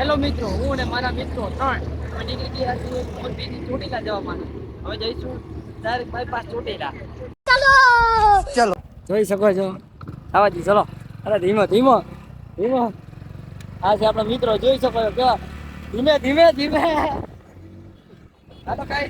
Hello મિત્રો, હું અને મારા મિત્રો 3 નીકળી ગયા છીએ મોરબીથી ચોટીલા જવા માટે. હવે જઈશું ડાયરેક્ટ બાયપાસ ચોટીલા. ચલો જોઈ શકો છો આવાજી. ચલો અરે ધીમો ધીમો ધીમો. આ છે આપણા મિત્રો, જોઈ શકો છો કેવા ધીમે ધીમે ધીમે. હાલો કઈ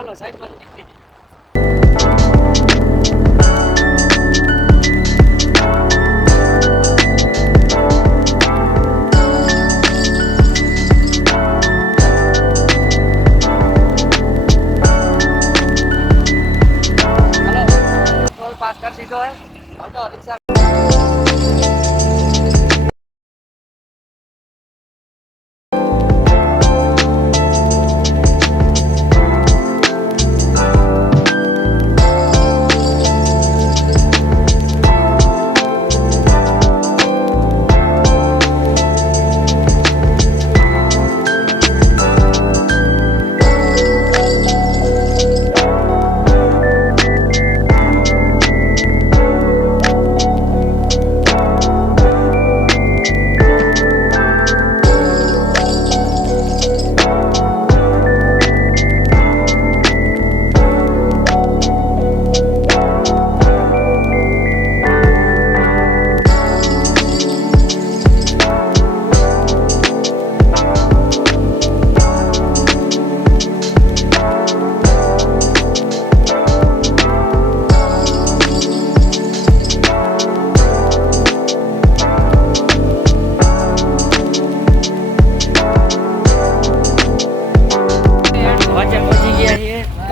હાલો સાઈડમાં નીકળી. હાલો પાસ કરી દીધો હે. આવતો રિક્ષા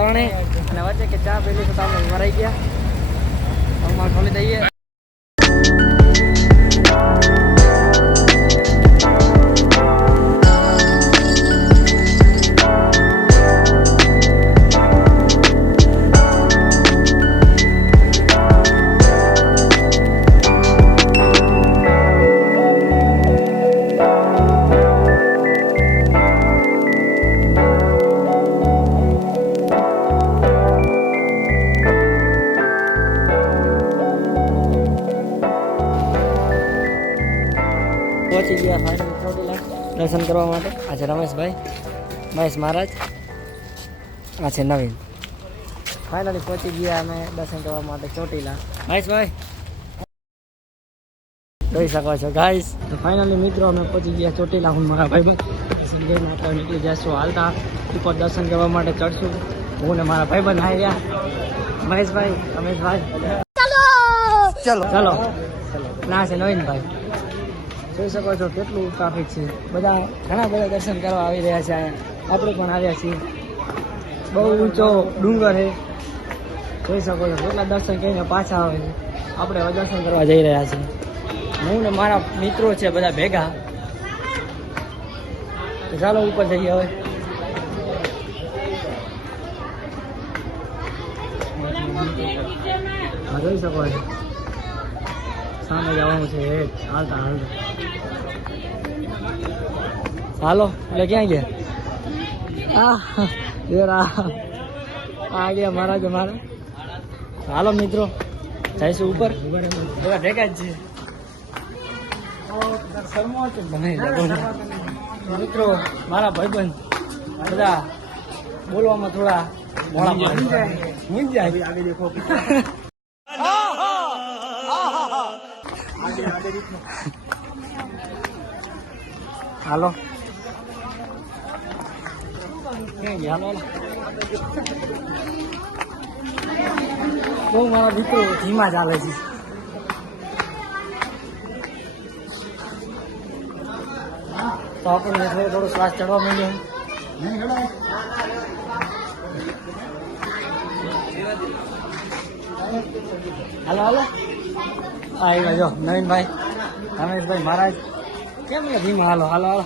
અને વચ્ચે કે ચા પેલી તો તમે મરાઈ ગયા. અમારે ખોલી દઈએ. પહોંચી ગયા ફાઇનલ ચોટીલા દર્શન કરવા માટે. આ છે રમેશભાઈ, મહેશ મહારાજ, આ છે નવીન. ફાઇનલી પહોંચી ગયા અમે દર્શન કરવા માટે ચોટીલા. મહેશભાઈ જોઈ શકો છો ગાઈસ. તો ફાઇનલી મિત્રો અમે પહોંચી ગયા ચોટીલા. હું મારા ભાઈ દર્શન કરીને આપણે નીકળી જઈશું હાલતા ઉપર દર્શન કરવા માટે ચડશું. હું ને મારા ભાઈબંધ આવી રહ્યા મહેશભાઈ, રમેશભાઈ. ચલો ચલો ના છે નવીનભાઈ. જોઈ શકો છો કેટલું ટ્રાફિક છે. બધા ઘણા બધા દર્શન કરવા આવી રહ્યા છે. આપણે પણ આવ્યા છીએ. બહુ ઊંચો ડુંગર છે. જોઈ શકો છો કેટલા દર્શન કરીને પાછા આવે છે. આપણે હવે દર્શન કરવા જઈ રહ્યા છીએ. હું ને મારા મિત્રો છે બધા ભેગા. ચાલો ઉપર જઈએ હવે. હા જોઈ શકો છો સામે જવાનું છે હાલતા હાલતા. હાલો એટલે ક્યાં ગયા? આ ગયા મહારાજ મારા. હાલો મિત્રો જઈશું ઉપર. બધા ભેગા જ છે મિત્રો. મારા ભાઈબંધ બધા બોલવામાં થોડા મોડા મૂંઝાય. આગે દેખો હાલો બહુ મારા મિત્રો ધીમા ચાલે છે. આપણને થોડો શ્વાસ ચડવા માંડ્યો. હાલો હાલો આવ્યા જો નવીનભાઈ રમેશભાઈ મહારાજ કેમ ને ધીમા હાલો હાલો હાલો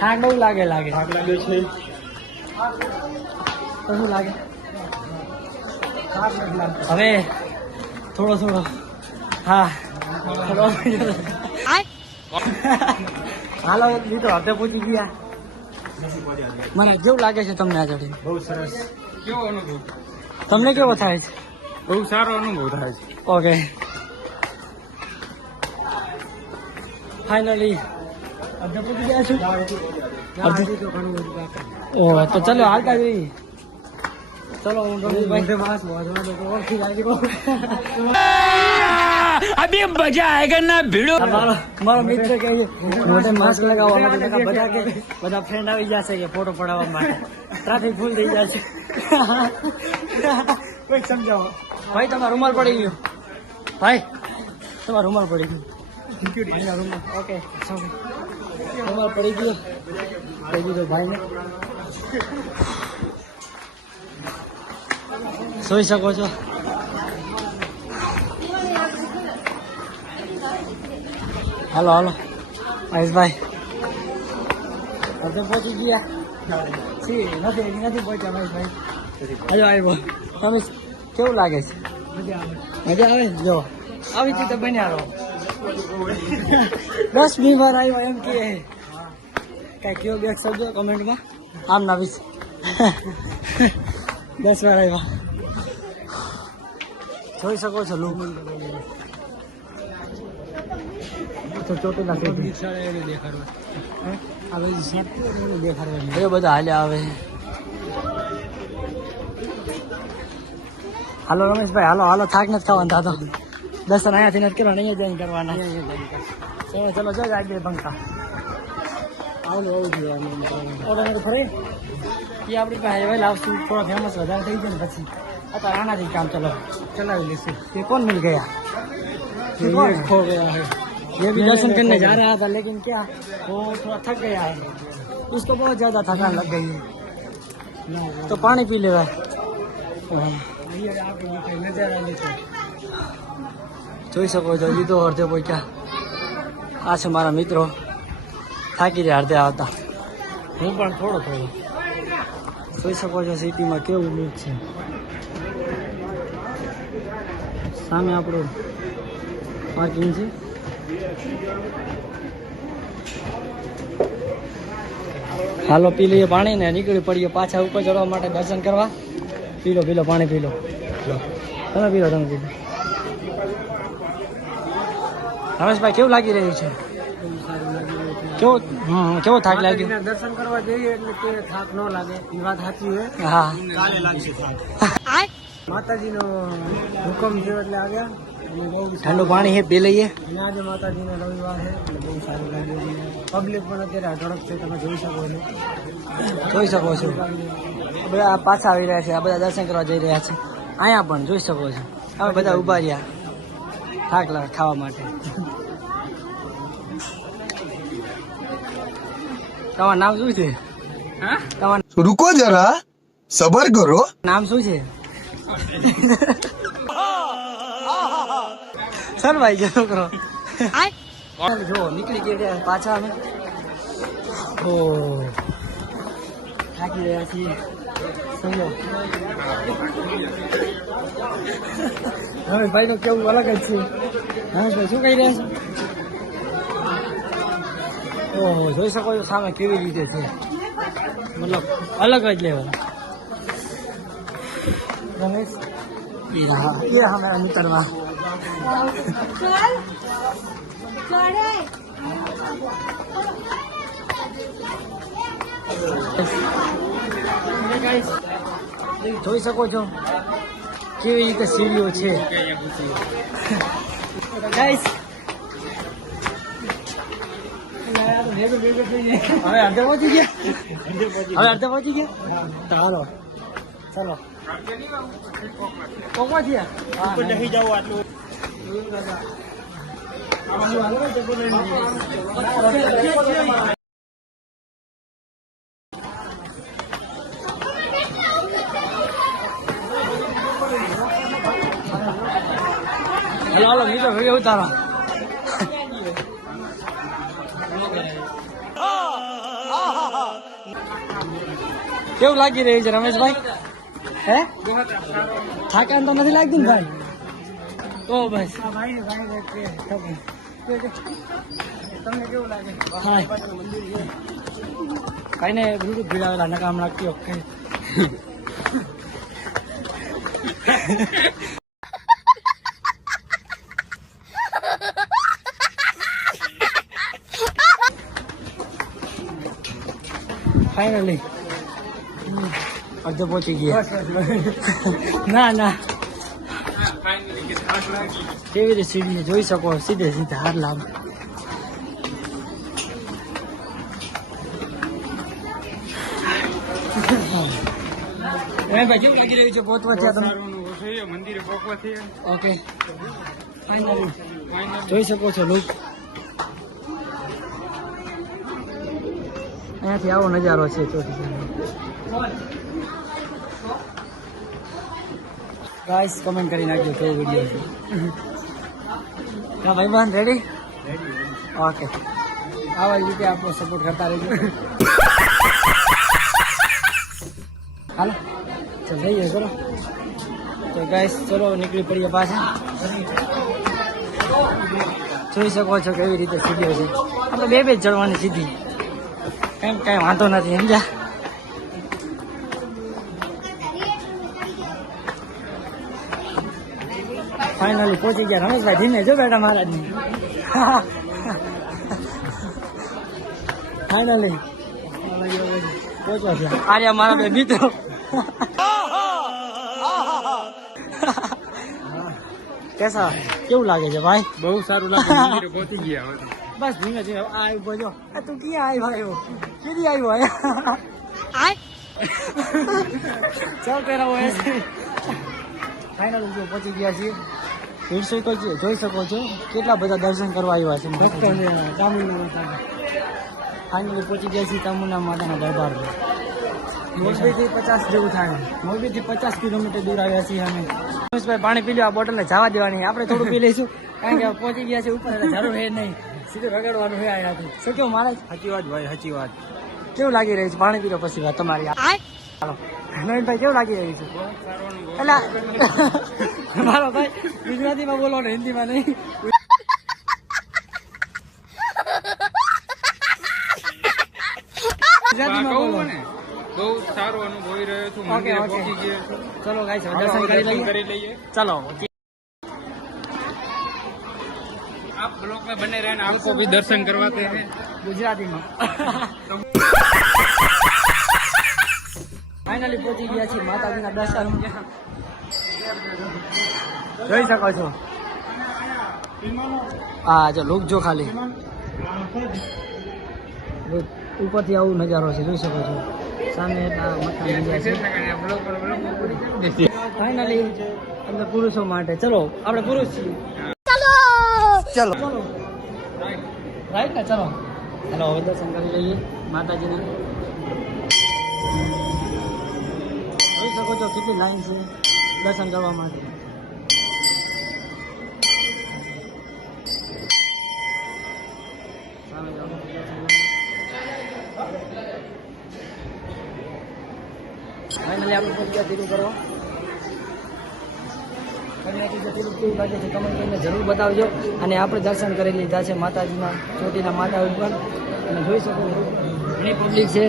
થાક બહુ લાગે થાક લાગે છે તો શું લાગે હવે થોડો હા થોડો હાલો લીધો હતે પૂછી ગયા. મને કેવું લાગે છે તમને આ ચડી? બહુ સરસ. કેવો અનુભવ? તમને કેવો થાય છે? બહુ સારો અનુભવ થાય છે. ઓકે ફાઇનલી અડધે પૂછી ગયા છું. ઓહ તો ચલો હાલતા જઈએ. ચલો અભી મજા આયેગા ના ભીડો. મારો મિત્ર કહે છે મોઢે માસ્ક લગાવવા માટે બધા ફ્રેન્ડ આવી જશે કે ફોટો પડાવવા માટે. ટ્રાફિક ફૂલ થઈ જાય છે. કોઈ સમજાવો ભાઈ. તમારો રૂમાલ પડી ગયો ભાઈ. તમારો રૂમાલ પડી ગયો. રૂમાલ ઓકે રૂમાલ પડી ગયો. કહી દીધો ભાઈને. જોઈ શકો છો હાલો હાલો આયુષભાઈ હવે પહોંચી ગયા નથી પહોંચ્યા મહેશભાઈ. હજુ આવ્યો. રમેશ કેવું લાગે છે? મજા આવે જો આવી રીતે બન્યા રહો. 10મી વાર આવ્યો એમ કે કઈ કયો બે શબ્દો કમેન્ટમાં આમ ના વિશે 10 વાર આવ્યા. જોઈ શકો છો લોકો ચોટીલા દેખાડવા બધા હાલ્યા આવે. હાલો રમેશભાઈ હાલો હાલો થાક નથી ખાવાનું થતો. દર્શન અહીંયાથી નથી કરવાના અહીંયા જઈને કરવાના. ચલો જો જાય બે પંખા ઓર્ડર ફરી એ આપણી પાસે હવે લાવશું. થોડા ફેમસ વધારે થઈ જાય ને પછી અત્યારે આનાથી કામ चलावी लेते. ये कौन मिल गया? ये खो गया है. ये भी दर्शन करने जा रहा था लेकिन क्या वो थोड़ा थक गया है. उसको बहुत ज्यादा थकान लग गई है तो पानी पी ले रहा है. જોઈ શકો છો લીધો અડધે પહોંચ્યા. આ છે મારા મિત્રો થાકી રહ્યા અડધે આવતા. હું પણ થોડો જોઈ શકો છો સિટીમાં કેવું લૂક છે. સામે આપણું પાર્કિંગ છે. હાલો પી લઈએ પાણી ને નીકળી પડીએ પાછા ઉપર ચડવા માટે દર્શન કરવા. પી લો પાણી પી લો. તમે પી લો. રમેશભાઈ કેવું લાગી રહ્યું છે? કેવો થાક લાગ્યો? દર્શન કરવા જઈએ એટલે કે થાક ન લાગે એ વાત સાચી છે. હા કાલે લાગશે માતાજીનો હુકમ છે એટલે આવ્યા. ઠંડુ પાણી છે પી લઈએ. આજે માતાજીનો રવિવાર છે એટલે બહુ સારું લાગ્યું. પબ્લિક પણ અત્યારે અઢળક છે તમે જોઈ શકો છો. બધા પાછા આવી રહ્યા છે. આ બધા દર્શન કરવા જઈ રહ્યા છે. અહીંયા પણ જોઈ શકો છો હવે બધા ઉભા રહ્યા થાક ખાવા માટે. તમારું નામ શું છે? તમારું रुको जरा सबर करो. નામ શું છે? સર ભાઈ જતો કરો. જો નીકળી ગયા પાછા અમે. ઓ થાકી રહ્યા છીએ. સમજો હવે ભાઈ તો કેવું અલગ જ છે. હા ભાઈ શું કહી રહ્યા છે? ઓહો જોઈ શકો છો સામે કેવી રીતે છે. મતલબ અલગ જ લેવલ. રમેશ ये हमारा मित्रवा જોઈ શકો છો કેવી રીતે સીડીઓ છે. ગાઈસ હવે અડધે પહોંચી ગયા. તો હાલો ચાલો કોકમાં થયા. હાલો મિત્રો વિડીયો ઉતારો. કેવું લાગી રહ્યું છે રમેશભાઈ? હે થાકાન તો નથી લાગતું ને ભાઈ? તો બસ તમને કેવું લાગે? હા કઈ ને બિલકુલ ભીડાવેલા નકામ લાગતી ઓકે. ફાઇનલી અડધો પહોંચી ગયા. ના ના કેવી રીતે સીડી જોઈ શકો સીધે સીધા હાર લાભ. ભાઈ કેવું લાગી રહ્યું છે પહોંચવા ત્યાં તમે? મંદિરે પહોંચવાથી ઓકે ફાઇનલી જોઈ શકો છો લુક. અહીંયાથી આવો નજારો છે ચોટી. ગાઈસ કમેન્ટ કરી નાખજો કેવો વિડીયો છે. હા ભાઈ બંધ રેડી? ઓકે આવા જ રીતે આપણો સપોર્ટ કરતા રહેજો. હાલો ચાલ જઈએ ચલો. તો ગાઈસ ચલો નીકળી પડીએ પાછા. જોઈ શકો છો કેવી રીતે સીડીઓ છે. આપણે બે જ ચડવાની સીધી એમ કાંઈ વાંધો નથી સમજ્યા. ફાઇનલી પહોંચી ગયા રમેશભાઈ. ધીમે જો બેટા મહારાજની. ફાઇનલી પહોંચો છે. આર્યા મારા બે મિત્રો. કેસા કેવું લાગે છે ભાઈ? બહુ સારું લાગે. મંદિરે પહોંચી ગયા હવે. બસ ધીમે ધીમે આવ્યો બોજો. તું ક્યાં આવ્યો? કેદી આવ્યો? ચાલ પહેરાવો ફાઇનલ પહોંચી ગયા છીએ. જોઈ શકો છો કેટલા બધા દર્શન કરવા આવ્યા છે ચામુંડા માતા. ફાઇનલી પહોંચી ગયા છીએ ચામુંડા માતાના દરબાર. મોરબીથી 50 જેવું થાય. મોરબીથી 50 કિલોમીટર દૂર આવ્યા છીએ અમે. રમેશભાઈ પાણી પી લો. આ બોટલને જવા દેવાની, આપણે થોડું પી લઈશું કારણ કે પહોંચી ગયા છે ઉપર એટલે જરૂર હે નહીં. સીધું રગડવાનું હોય આયાથી. શું કેવું મારા? સાચી વાત ભાઈ, સાચી વાત. કેવું લાગી રહ્યું છે? પાણી પીલો પછી વાત તમારી. હાલો નવીનભાઈ કેવું લાગી રહ્યું છે? એટલે મારો ભાઈ ગુજરાતીમાં બોલો ને હિન્દીમાં નહીં. ગુજરાતીમાં બોલો. બહુ સારો અનુભવી રહ્યો છું. ઓકે મંદિરે ઓકે પહોંચી ગયા છું. ચલો ગાઈસ દર્શન કરી લઈએ. ચલો आप ब्लॉग में बने रहना, आपको भी दर्शन करवाते हैं ગુજરાતીમાં. ફાઇનલી પહોંચી ગયા છીએ માતાજીના દર્શન. જોઈ શકો છો. હા જો લુક જો ખાલી ઉપરથી આવું નજારો છે. જોઈ શકો છો સામે મકાન છે. ફાઇનલી એટલે પુરુષો માટે ચલો આપણે પુરુષ છીએ. ચલો રાઈટ ને ચલો. ચાલો હવે દર્શન કરી લઈએ માતાજીને. જોઈ શકો છો કેટલી લાઈન છે દર્શન કરવા માટે. ફાઇનલી આપણે પહોંચી ગયા તીરું કરવા. કેવું લાગે છે કમેન્ટ કરીને જરૂર બતાવજો. અને આપણે દર્શન કરી લીધા છે માતાજીના ચોટીલા માતા ઉપર. અને જોઈ શકો ઘણી પબ્લિક છે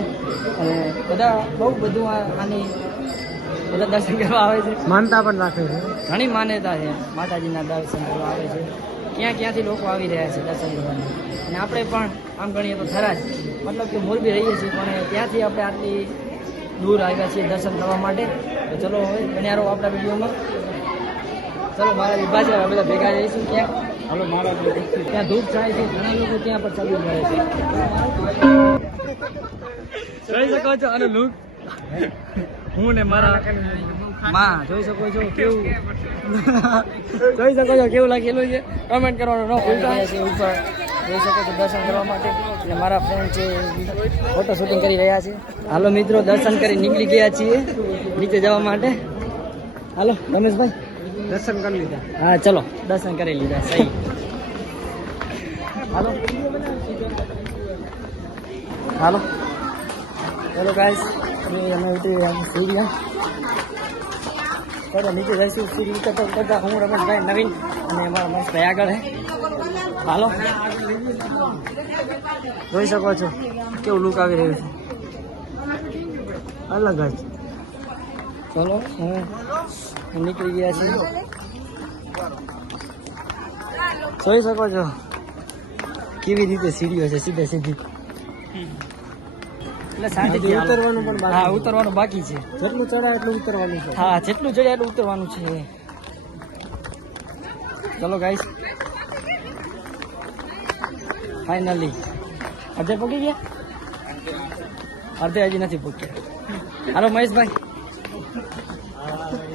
અને બધા બહુ બધું આની બધા દર્શન કરવા આવે છે. માનતા પણ રાખે છે. ઘણી માન્યતા છે માતાજીના દર્શન કરવા આવે છે. ક્યાંથી લોકો આવી રહ્યા છે દર્શન કરવાના. અને આપણે પણ આમ ગણીએ તો થરાદ મતલબ કે મોરબી રહીએ છીએ પણ ત્યાંથી આપણે આટલી દૂર આવ્યા છીએ દર્શન કરવા માટે. તો ચલો હવે બન્યા રહો આપણા વિડીયોમાં. ચલો મારા વિભાજન બધા ભેગા જઈશું ક્યાં. હલો મારા ત્યાં ધૂપ થાય છે. ઘણા લોકો ત્યાં પણ ચાલુ કરે છે. જોઈ શકો છો આનો લુક. હું ને મારા માં જોઈ શકો છો કેવું જોઈ શકો છો કેવું લાગેલું છે કમેન્ટ કરવાનું ન ભૂલતા છે ઉપર જોઈ શકો છો દર્શન કરવા માટે અને મારા ફ્રેન્ડ છે ફોટો શૂટિંગ કરી રહ્યા છે હાલો મિત્રો દર્શન કરી નીકળી ગયા છીએ નીચે જવા માટે હાલો રમેશભાઈ દર્શન કરી લીધા. હા ચલો દર્શન કરી લીધા સહી હાલો હાલો ચલો ગાઈસ અમે ઉતરી રહ્યા સીડી ચલો નીચે જઈશું સીડી ઉતરતા ઉતરતા હું રમેશભાઈ નવીન અને અમારા મહેશભાઈ આગળ હે હાલો જોઈ શકો છો કેવું લુક આવી રહ્યું છે અલગ જ ચલો હું નીકળી ગયા છીએ જોઈ શકો છો કેવી રીતે સીડીઓ છે સીધે સીધી એટલે શાંતિથી ઉતરવાનું પણ હા ઉતરવાનું બાકી છે જેટલું ચડાય એટલું ઉતરવાનું છે હા જેટલું ચડાય એટલું ઉતરવાનું છે ચલો ગાઈસ ફાઇનલી અડધે પગી ગયા અડધે હજી નથી પગ્યા હાલો મહેશભાઈ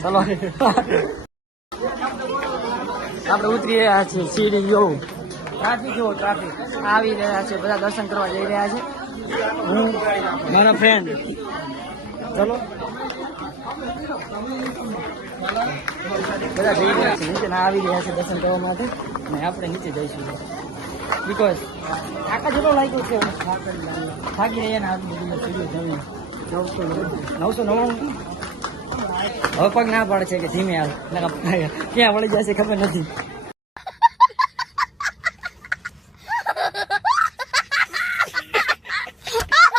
ચલો આપણે ઉતરી રહ્યા છીએ સીડી જો ટ્રાફિક જો ટ્રાફિક આવી રહ્યા છે બધા દર્શન કરવા જઈ રહ્યા છે હું મારા ફ્રેન્ડ ચલો બધા જઈ રહ્યા છે નીચે આવી રહ્યા છે દર્શન કરવા માટે અને આપણે નીચે જઈશું બિકોઝ આખા જેટલો લાગ્યો છે થાકી રહ્યા ને આટલું બધું સીડીઓ જમીને 999 હવે પગ ના પડે છે કે ધીમે હાલ ક્યાં વળી જશે ખબર નથી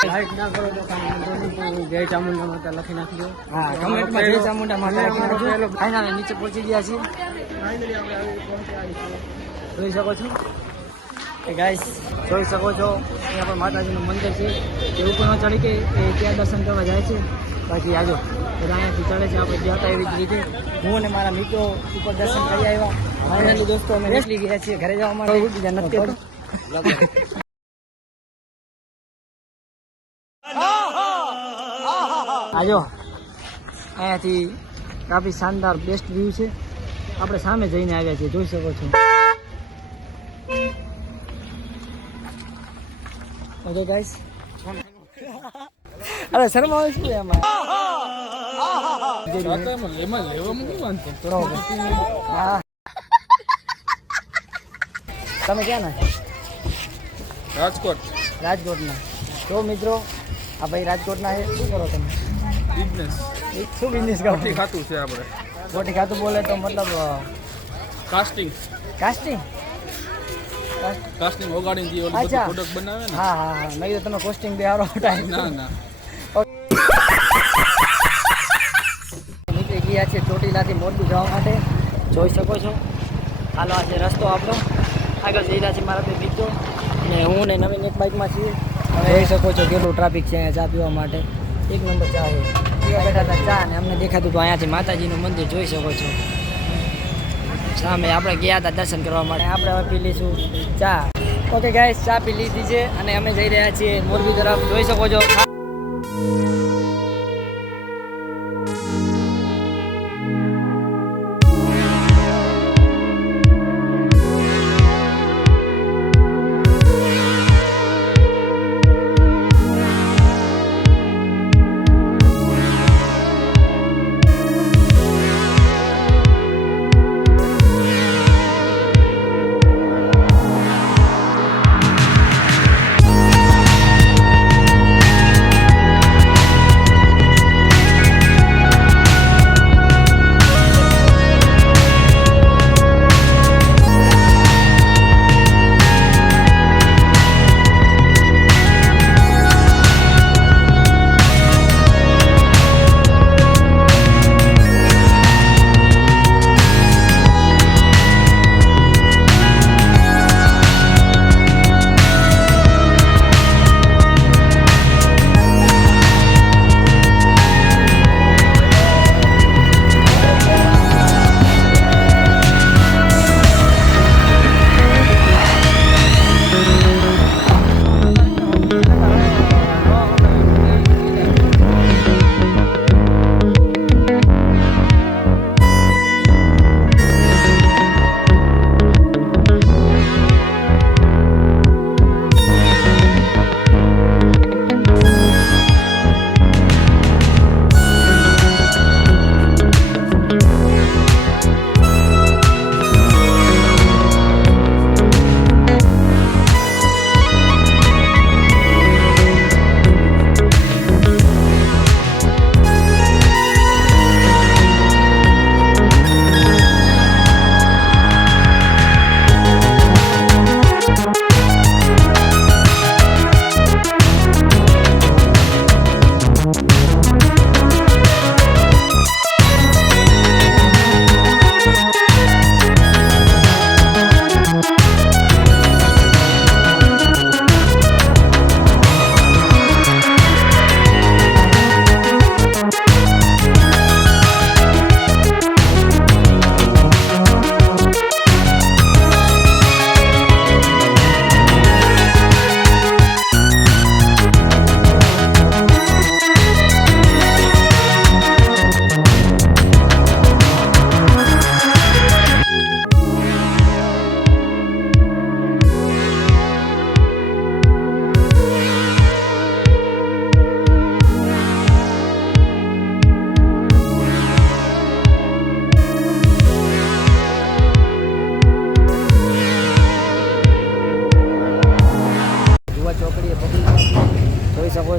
લાઈક ના કરો તો જય ચામુંડા માતા લખી નાખજો હા કમેન્ટમાં જય ચામુંડા માતા લખી નાખજો ફાઇનલી નીચે પહોંચી ગયા છીએ જોઈ શકો છો ગાઈસ જોઈ શકો છો ત્યાં પણ માતાજીનું મંદિર છે એ ઉપર ન ચડી કે એ ત્યાં દર્શન કરવા જાય છે બાકી આજો બધા અહીંયાથી ચડે છે આપણે જ્યાં હતા એવી જ રીતે હું અને મારા મિત્રો ઉપર દર્શન કરી આવ્યા ફાઇનલી દોસ્તો અમે નીકળી ગયા છીએ ઘરે જવા માટે બીજા નથી આજો અહીંયાથી કાફી શાનદાર બેસ્ટ વ્યૂ છે આપણે સામે જઈને આવ્યા છીએ જોઈ શકો છો ઓકે ગાઈસ અરે શરમાવે શું એમાં હા તમે ક્યાં ના રાજકોટ રાજકોટના તો મિત્રો આ ભાઈ રાજકોટના છે શું કરો તમે બિઝનેસ શું બિઝનેસ કરો ખાતું છે આપણે રોટી ખાતું બોલે તો મતલબ કાસ્ટિંગ કાસ્ટિંગ કાસ્ટિંગ ઓગાડીને જે ઓલું અચ્છા. બધું પ્રોડક્ટ બનાવે ને હા હા હા મેં કીધું તમે કોસ્ટિંગ બે હારો ટાઈમ ના ના નીકળી ગયા છે ચોટીલાથી મોરબી જવા માટે જોઈ શકો છો હાલો આ છે રસ્તો આપણો આગળ જઈ રહ્યા છે મારા બે મિત્રો અને હું ને નવીન એક બાઇકમાં છીએ હવે જોઈ શકો છો કેટલું ટ્રાફિક છે અહીંયા ચા પીવા માટે એક નંબર ચા છે પીવા બેઠા હતા ચા ને અમને દેખાતું તો અહીંયાથી માતાજીનું મંદિર જોઈ શકો છો સામે આપણે ગયા હતા દર્શન કરવા માટે આપણે હવે પી લઈશું ચા ઓકે ગાઈસ ચા પી લીધી છે અને અમે જઈ રહ્યા છીએ મોરબી તરફ જોઈ શકો છો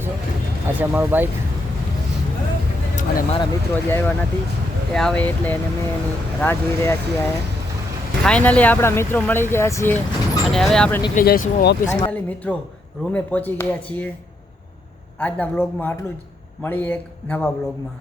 શકો છો. આ છે અમારું બાઇક અને મારા મિત્રો હજી આવ્યા નથી. એ આવે એટલે એને મેં એની રાહ જોઈ રહ્યા છીએ. અહીંયા ફાઇનલી આપણા મિત્રો મળી ગયા છીએ અને હવે આપણે નીકળી જઈશું ઓફિસમાં. ફાઇનલી મિત્રો રૂમે પહોંચી ગયા છીએ. આજના બ્લોગમાં આટલું જ. મળીએ એક નવા બ્લોગમાં.